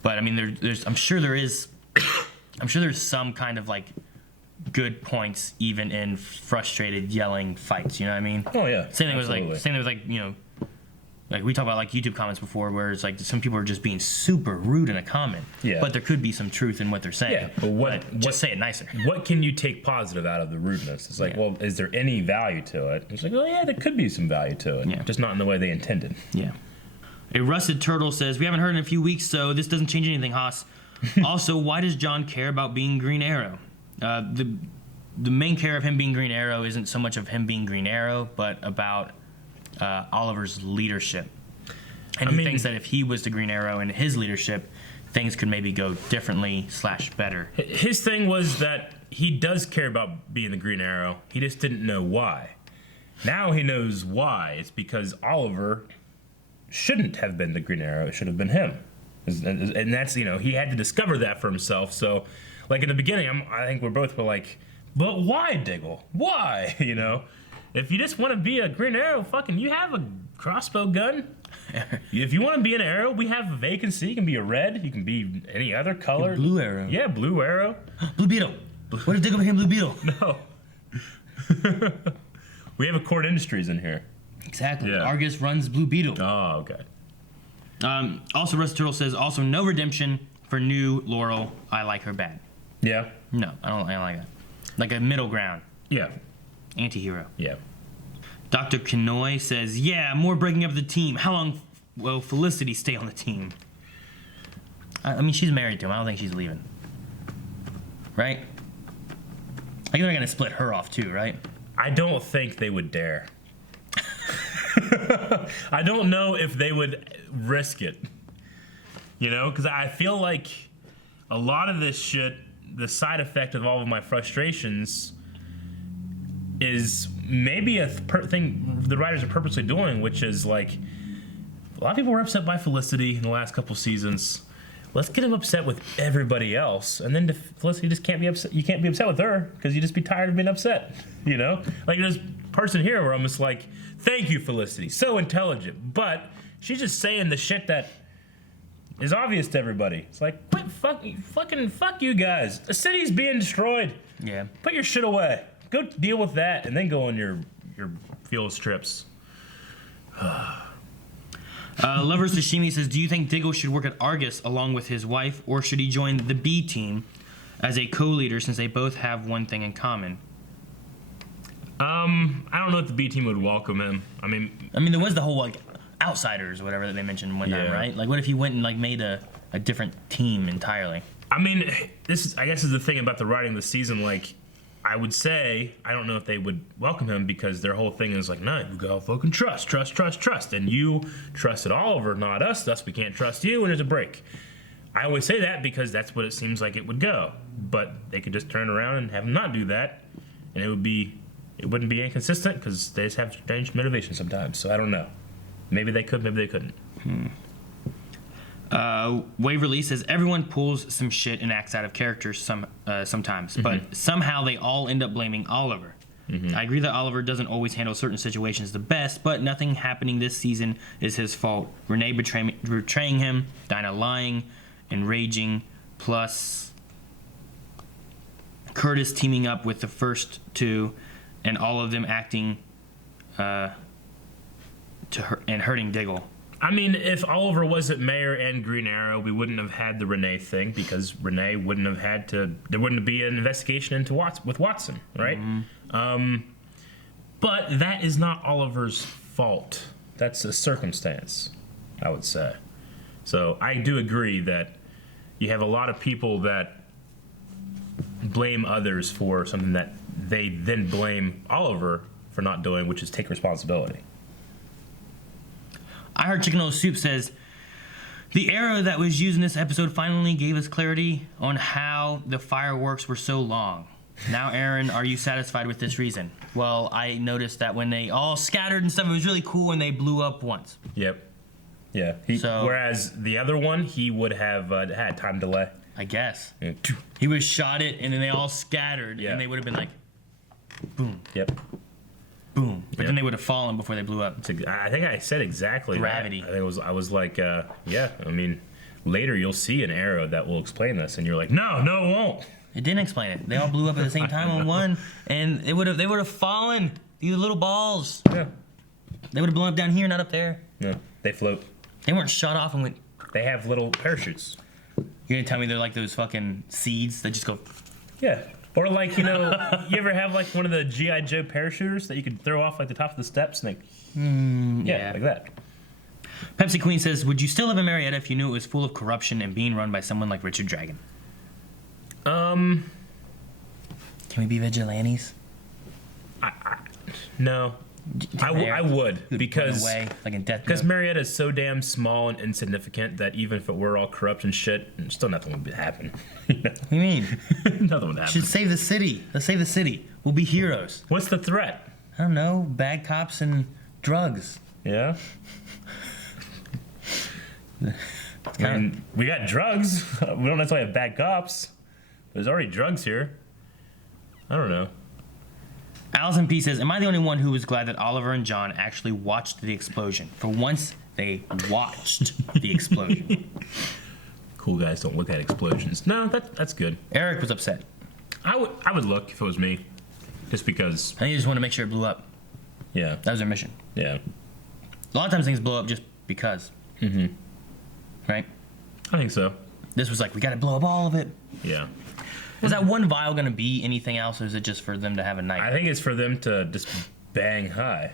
But I mean, I'm sure there's some kind of like good points even in frustrated yelling fights. You know what I mean? Oh yeah. Same thing was like you know, like we talk about like YouTube comments before, where it's like some people are just being super rude in a comment. Yeah. But there could be some truth in what they're saying. Yeah. But just say it nicer. What can you take positive out of the rudeness? It's like, well, is there any value to it? It's like, oh yeah, there could be some value to it. Yeah. Just not in the way they intended. Yeah. A Rusted Turtle says, we haven't heard in a few weeks, so this doesn't change anything, Haas. Also, why does John care about being Green Arrow? The main care of him being Green Arrow isn't so much of him being Green Arrow, but about Oliver's leadership. And he thinks that if he was the Green Arrow in his leadership, things could maybe go differently / better. His thing was that he does care about being the Green Arrow. He just didn't know why. Now he knows why. It's because Oliver shouldn't have been the Green Arrow. It should have been him. And that's, you know, he had to discover that for himself. So, like, in the beginning, I think we're both like, but why, Diggle? Why? You know? If you just want to be a Green Arrow, fucking, you have a crossbow gun. If you want to be an Arrow, we have a vacancy. You can be a red. You can be any other color. Blue Arrow. Yeah, Blue Arrow. Blue Beetle. What if Diggle became Blue Beetle? No. We have a Cord Industries in here. Exactly. Yeah. Argus runs Blue Beetle. Oh, okay. Also, Rusted Turtle says, also no redemption for new Laurel. I like her bad. Yeah? No, I don't like that. Like a middle ground. Yeah. Anti-hero. Yeah. Dr. Kenoy says, yeah, more breaking up the team. How long will Felicity stay on the team? I mean, she's married to him. I don't think she's leaving. Right? I think they're going to split her off too, right? I don't think they would dare. I don't know if they would risk it. You know, because I feel like a lot of this shit, the side effect of all of my frustrations is maybe a thing the writers are purposely doing, which is like, a lot of people were upset by Felicity in the last couple seasons. Let's get them upset with everybody else, and then Felicity just can't be upset. You can't be upset with her because you just be tired of being upset. You know, like there's a person here where I'm just like, thank you, Felicity, so intelligent, but she's just saying the shit that is obvious to everybody. It's like, what fuck you guys. The city's being destroyed. Yeah. Put your shit away. Go deal with that, and then go on your field trips. Lover Sashimi says, do you think Diggle should work at Argus along with his wife, or should he join the B team as a co-leader since they both have one thing in common? I don't know if the B team would welcome him. I mean, there was the whole like outsiders or whatever that they mentioned one time, right? Like, what if he went and like made a different team entirely? I mean, I guess is the thing about the writing of the season. Like, I would say I don't know if they would welcome him because their whole thing is like, no, you gotta fucking trust, and you trusted Oliver, not us. Thus, we can't trust you, and there's a break. I always say that because that's what it seems like it would go. But they could just turn around and have him not do that, and it wouldn't be inconsistent because they just have strange motivation sometimes. So I don't know. Maybe they could, maybe they couldn't. Waverly says everyone pulls some shit and acts out of character sometimes, but somehow they all end up blaming Oliver. I agree that Oliver doesn't always handle certain situations the best, but nothing happening this season is his fault. Renee betraying him, Dinah lying, enraging, plus Curtis teaming up with the first two, and all of them acting and hurting Diggle. I mean, if Oliver wasn't mayor and Green Arrow, we wouldn't have had the Renee thing because Renee wouldn't have had to. There wouldn't be an investigation into with Watson, right? But that is not Oliver's fault. That's a circumstance, I would say. So I do agree that you have a lot of people that blame others for something that they then blame Oliver for not doing, which is take responsibility. I Heard Chicken Noodle Soup says, the arrow that was used in this episode finally gave us clarity on how the fireworks were so long. Now, Aaron, are you satisfied with this reason? Well, I noticed that when they all scattered and stuff, it was really cool when they blew up once. Yep. Yeah. Whereas the other one, he would have had time delay. I guess. Yeah. He would have shot it, and then they all scattered, and they would have been like, boom. Yep. Boom. But then they would have fallen before they blew up. I think I said exactly gravity. That. I was like, yeah. I mean, later you'll see an arrow that will explain this, and you're like, no, it won't. It didn't explain it. They all blew up at the same time on one, and they would have fallen. These little balls. Yeah. They would have blown up down here, not up there. No, they float. They weren't shot off and went. They have little parachutes. You're gonna tell me they're like those fucking seeds that just go. Yeah. Or like, you ever have like one of the G.I. Joe parachuters that you could throw off like the top of the steps and yeah, like that. Pepsi Queen says, would you still live in Marietta if you knew it was full of corruption and being run by someone like Richard Dragon? Can we be vigilantes? No. I would because Marietta is so damn small and insignificant that even if it were all corrupt and shit, still nothing would happen. What do you mean? Nothing would happen. Should save the city. Let's save the city. We'll be heroes. What's the threat? I don't know. Bad cops and drugs. Yeah. I mean, we got drugs. We don't necessarily have bad cops. There's already drugs here. I don't know. Allison P says, am I the only one who was glad that Oliver and John actually watched the explosion? For once, they watched the explosion. Cool guys don't look at explosions. No, that's good. Eric was upset. I would look if it was me. Just because. I think they just want to make sure it blew up. Yeah. That was their mission. Yeah. A lot of times things blow up just because. Right? I think so. This was like, we got to blow up all of it. Yeah. Is that one vial going to be anything else, or is it just for them to have a night? I think it's for them to just bang high.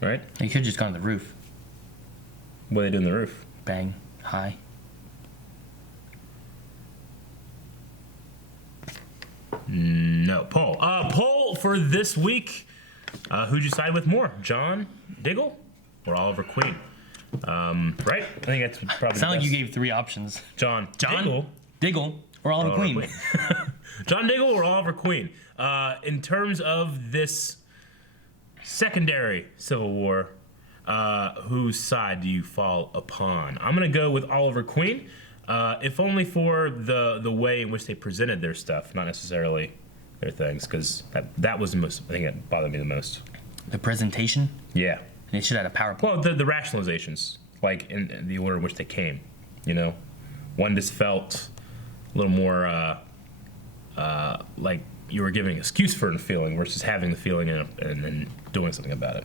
Right? You could have just gone to the roof. What do they do on the roof? Bang high. No. Poll. Poll for this week. Who'd you side with more? John Diggle or Oliver Queen? Right? I think that's probably. Sound like you gave three options. John Diggle. Or Oliver Queen. John Diggle or Oliver Queen. In terms of this secondary Civil War, whose side do you fall upon? I'm going to go with Oliver Queen, if only for the way in which they presented their stuff, not necessarily their things, because that was the most, I think that bothered me the most. The presentation? Yeah. They should have had a PowerPoint. Well, the rationalizations. like in the order in which they came. You know, one just felt a little more like you were giving an excuse for a feeling versus having the feeling and then doing something about it.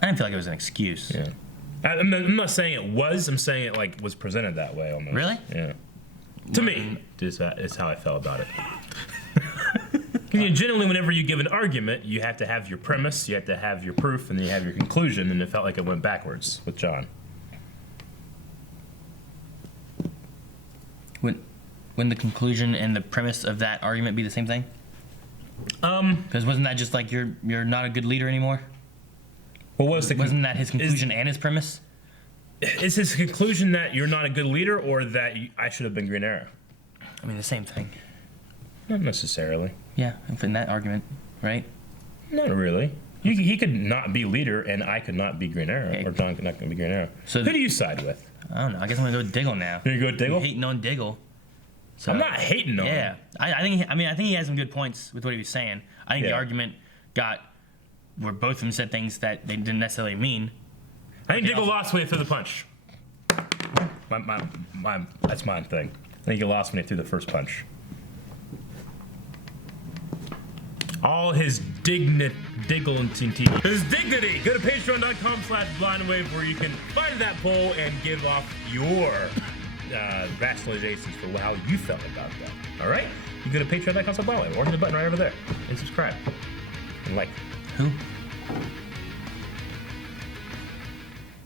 I didn't feel like it was an excuse. Yeah. I'm not saying it was. I'm saying it like was presented that way almost. Really? Yeah. To me, is how I felt about it. Generally, whenever you give an argument, you have to have your premise, you have to have your proof, and then you have your conclusion. And it felt like it went backwards with John. Wouldn't the conclusion and the premise of that argument be the same thing? Because wasn't that just like you're not a good leader anymore? Well, wasn't that his conclusion and his premise? Is his conclusion that you're not a good leader, or that I should have been Green Arrow? I mean, the same thing. Not necessarily. Yeah, in that argument, right? Not really. He could not be leader, and I could not be Green Arrow, or John could not be Green Arrow. So who do you side with? I don't know. I guess I'm gonna go with Diggle now. You go with Diggle? You're hating on Diggle. So, I'm not hating on him. Yeah, I think he had some good points with what he was saying. I think the argument where both of them said things that they didn't necessarily mean. I think Diggle lost when he threw the punch. That's my thing. I think he lost when he threw the first punch. All his dignity. His dignity. Go to patreon.com/blindwave where you can find that poll and give off your rationalizations for how you felt about that. All right? You go to patreon.com/blindwave or hit the button right over there and subscribe and like. Who?